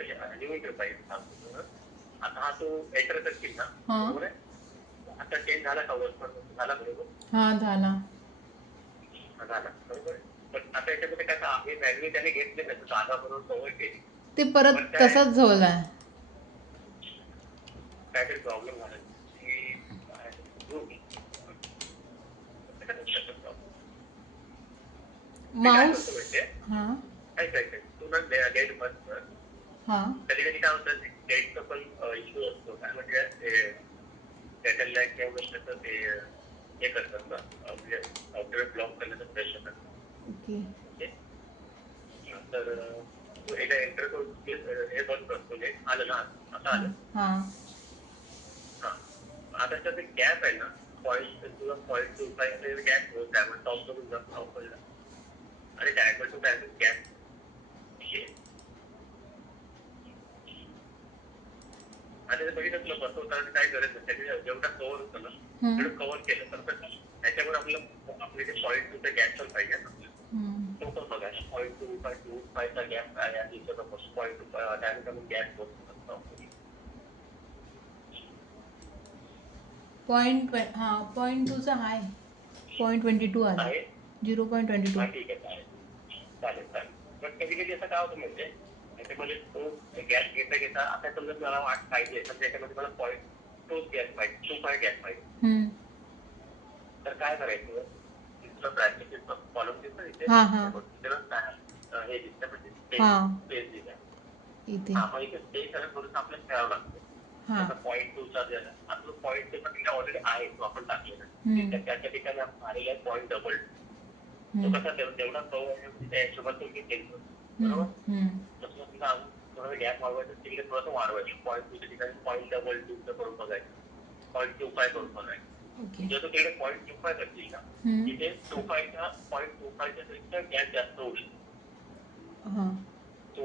लिहून ठेव पाहिजे सांगतो तुला. आता हा तू एंटर करशील ना, बरोबर आहे. आता चेंज झाला का वर्ड झाला बरोबर. झाला झाला बरोबर आहे. पण आता याच्यामध्ये काय आहे व्हॅल्यू त्याने घेतले ना, जागा बरोबर कव्हर केली, ते परत पण काय तसंच झालंय. काहीतरी प्रॉब्लेम झाला माऊस. तू ना डेट बंद कर. कधी कधी काय होतं डेटचा पण इश्यू असतो. काय म्हणजे सॅटेलाइट किंवा त्याचं ते हे करतात ना, म्हणजे सॉफ्टवेअर ब्लॉक करण्याचा प्रयत्न करतात. ओके. तर तू एकदा एंटर करून हे बंद करतो. आलं ना, आता आलं. आता त्याचा गॅप आहे ना, .25 गॅप डायमंड टॉप करून जातो ऑफरला आणि डायमंड टू डायमंड गॅप. आता बघितलं तुला बसवताना काय गरज नाही. त्याने जेवढा कव्हर होतं ना तेवढं कव्हर केलं तर त्याच्यावर आपले जे .2 गॅप पण पाहिजे आपल्याला तो पण बघा. .25 गॅप काय आहे दिसत नको. .2 गॅप बसतो. .2चा आहे. .22 आला. 0.22. ठीक आहे, चालेल. पण कधी कधी असं काय होतं म्हणजे त्याच्यामध्ये तो गॅस घेता घेता आता समजा मला वाट पाहिजे तर त्याच्यामध्ये मला .2 गॅस पाहिजे, 2 गॅस पाहिजे. तर काय करायचं, तुला ब्रॅकेट कॉलम दिसतं इथे, हे दिसतं म्हणजे स्पेस दिला. मग इथे स्पेस आणि थोडंसं आपल्याला खेळावं लागतं. आता .2चा आपलं .2 ऑलरेडी आहे, तो आपण टाकलेला. त्याच्या ठिकाणी आपण आलेला आहे .2. तो कसा तेवढा त्या हिशोबात तो केलं बरोबर. तसं समजा अजून थोडा गॅप वाढवायचं तिकडे थोडंसं वाढवायचं. .2च्या ठिकाणी .22 करून बघायचं. .25 करून बघायचं. जेव्हा तू तिकडे .25 करशील ना, तिथे .25च्या पेक्षा गॅप जास्त होऊ शकतो. तो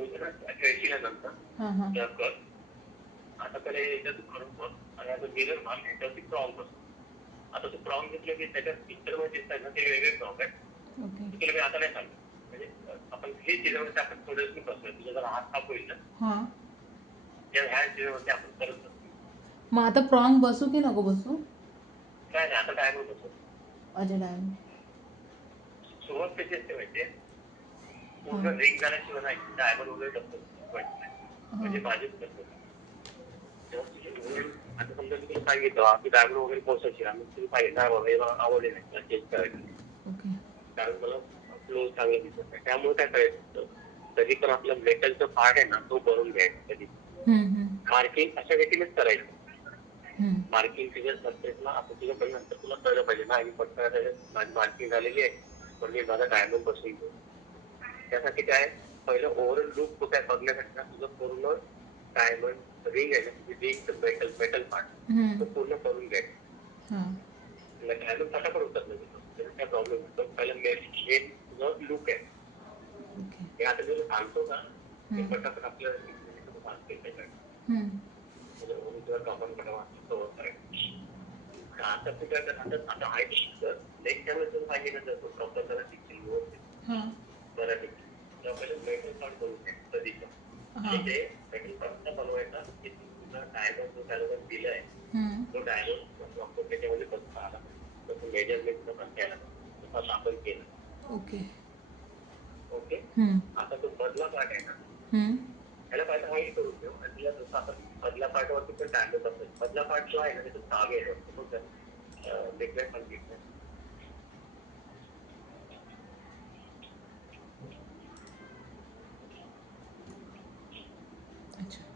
खेळशील नंतर कर. आता पहिले याच्यात करून बघ आणि आता मिरर मार याच्यावरती प्रॉंग बसतो. आता तू प्रॉंग घेतलं की त्याच्यात पिक्चर मध्ये दिसतात ना ते वेगळे प्रॉंग आहेत. तुला मी आता नाही सांगतो म्हणजे आपण हे चित्रवरती आपण थोडं बसतोय. तुझा जर हात साफ होईल ना तेव्हा ह्या चित्रवरती आपण करत बसतो. मग आता प्रॉंग बसू की नको बसू. नाही आता डायमंड बसू. अच्छा डायमंड सुरुवात कशी असते माहितीये, पूर्ण रिंग झाल्याशिवाय नाही डायमंड वगैरे डबल म्हणजे माझीच पद्धत. आता समजा मी तुला सांगितलं की डायमंड वगैरे पोहोचायची आम्ही तुला पाहिजे नाही बाबा हे आवडले नाही मला चेंज करायचं कारण मला फ्लो चांगला दिसत नाही. त्यामुळे काय करायचं कधी पण आपलं मेटलचं पार्ट आहे ना तो भरून घ्यायचा. कधी मार्किंग अशा वेळीच करायचं. मार्किंग तुझ्या सर्फेसला आता तुझ्या पहिलं नंतर तुला कळलं पाहिजे ना आणि पटकन माझी मार्किंग झालेली आहे पण मी माझा डायमंड बसवून घेऊ. त्यासाठी काय पहिलं ओव्हरऑल लुक कुठे बघण्यासाठी ना तुझं पूर्ण डायमंड रिंग आहे ना तुझी रिंगचं मेटल पार्ट तो पूर्ण करून घ्यायचं. डायमंड फटाफट होतात ना त्याचा काय प्रॉब्लेम नाही. पहिलं हे तुझं लुक आहे हे आता जर सांगतो का ते फटाफट आपल्याला सांगते त्याच्यात आपण फटाफट आता तू काय आता आहे नेक्स्ट टाइम जर पाहिजे ना जर प्रॉपर जरा शिकतील व्यवस्थित बऱ्यापैकी तेव्हा पहिलं मेटल पार्ट करून घ्यायचं कधी पण आणि ते मेटल पार्ट बनवायचा की तुझा डायमंड जो त्याला दिलाय तो डायमंड प्रॉपर त्याच्यामध्ये बसता आला तसं मेजरमेंट बसता यायला तसं आपण केलं. ओके आता तो मधला पार्ट आहे ना त्याला पाहिजे हाईट करून ठेव आणि तुला जसं आपण मधल्या पार्टवरती पण डायमंड बसेल. मधला पार्ट जो आहे ना त्याचे तागे आहे देखभाल पण घेतलं.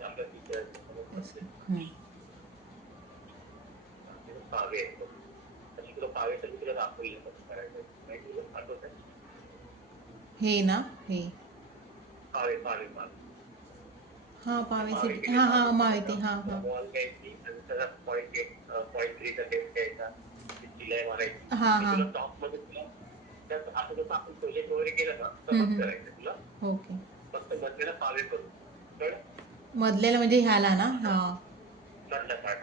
आपल्या टीचर पावे तशी तुला पावे तर मी तुला दाखवलं कसं करायचं माहिती तुला आठवत आहे हे ना हे पावे पावे पावे पावेची माहिती बॉल घ्यायची आणि त्याला .3 चा टेस्ट घ्यायचा शिलाई मारायची तुला टॉप मध्ये तुला असं जसं आपण प्रोजेक्ट वगैरे केलं ना तसंच करायचं तुला. फक्त मधल्याला पावे करून मधल्याला म्हणजे ह्याला ना मधला पार्ट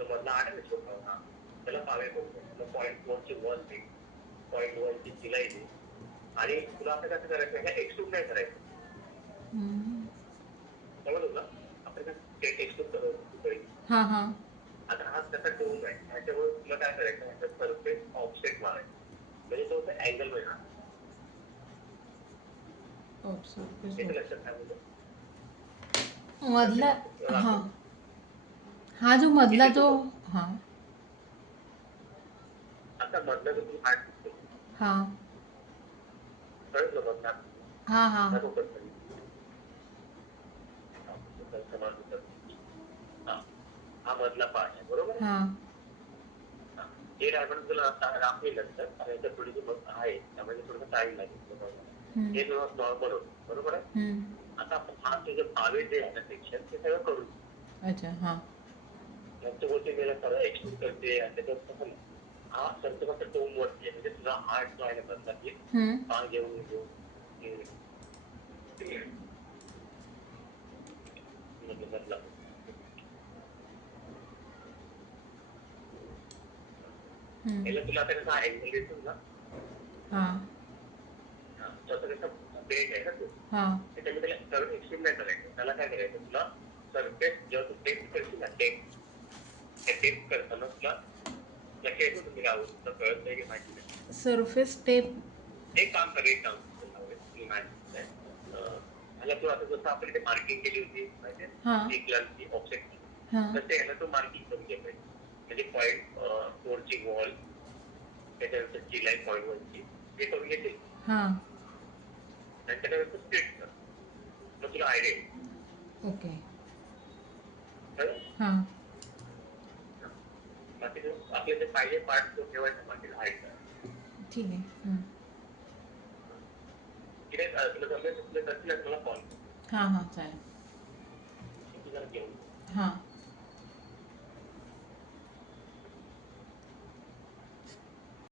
मधला आठ आहे छोटा त्याला पावे करून तुला .4 ची वॉल दे .1 ची शिलाई दे आणि तुला असं कसं करायचं हे एक्सट्रूड नाही करायचं. हां हां. आता हा त्याचा डोम आहे, त्याच्यामुळे तुला काय करायचं, ह्याचा सरफेस ऑफसेट मारायचा, म्हणजे तो अँगल मिळणार. सरफेस येतं लक्षात काय म्हणतो? मधला. Surface हां, आपण हा जो मधला इथे जो. तो हां आता मधला जो तुम्ही हात दिसतो, हां कळत ना मधला हां हां हा तो करतो. समान होतं. हा हा मधला पार्ट आहे, बरोबर. हां. हा. हे डायमंड तुला दाखवेल नंतर, कारण याच्यात थोडीशी आहे, त्यामध्ये थोडंसं टाइम लागेल. हम्म, हे नॉर्मल होतं, बरोबर आहे. हम्म. आता आपण हा जे बावीस जे आहे ना सेक्शन, ते सगळं करू. अच्छा. हां. नंतर गोष्टी गेल्या सगळं एक्सक्यूज करते, आणि त्याच्यात कसं नाही, हा सरतो फक्त टोम वरती आहे, म्हणजे तुझा हार्ट जो आहे ना मधला, की हम्म, पाय घेऊन घेऊन मधला हम्म. याला तुला आता कसा अँगल देतो ना, हां तसं कसं बेट आहे ना तो, हां. त्याच्यामध्ये त्याला सर्व एक्सक्यूज नाही करायचं. त्याला काय करायचं, तुला सरफेस जेव्हा तू टेस्ट करशील ना, टेस्ट करताना तुला लक्षात येतो तुम्ही काय तुला कळत नाही की माहिती नाही. Surface tape. एक काम कर, एक काम तुम्ही माहिती आहे, मला तू आता जसं आपण इथे मार्किंग केली होती माहिती हां आहे, एक लाईनची ऑब्जेक्टची, हां तसे आहे ना तू मार्किंग करून घे पाहिजे. म्हणजे पॉईंट फोरची वॉल, त्याच्यानंतर जी लाईन पॉईंट वनची, ते करून घेते. हां. आणि त्याच्यानंतर स्प्लिट कर, मग तुला आयडिया येईल. ओके. कळलं? हां. बाकी आपले जे पाहिजे पार्ट तो ठेवायचा, बाकी हाईट करायचं. ठीक आहे. हम्म. तिथे तुला जमेल, तुला करतील मला कॉल कर. हां हां चालेल. तू जरा घेऊन हां.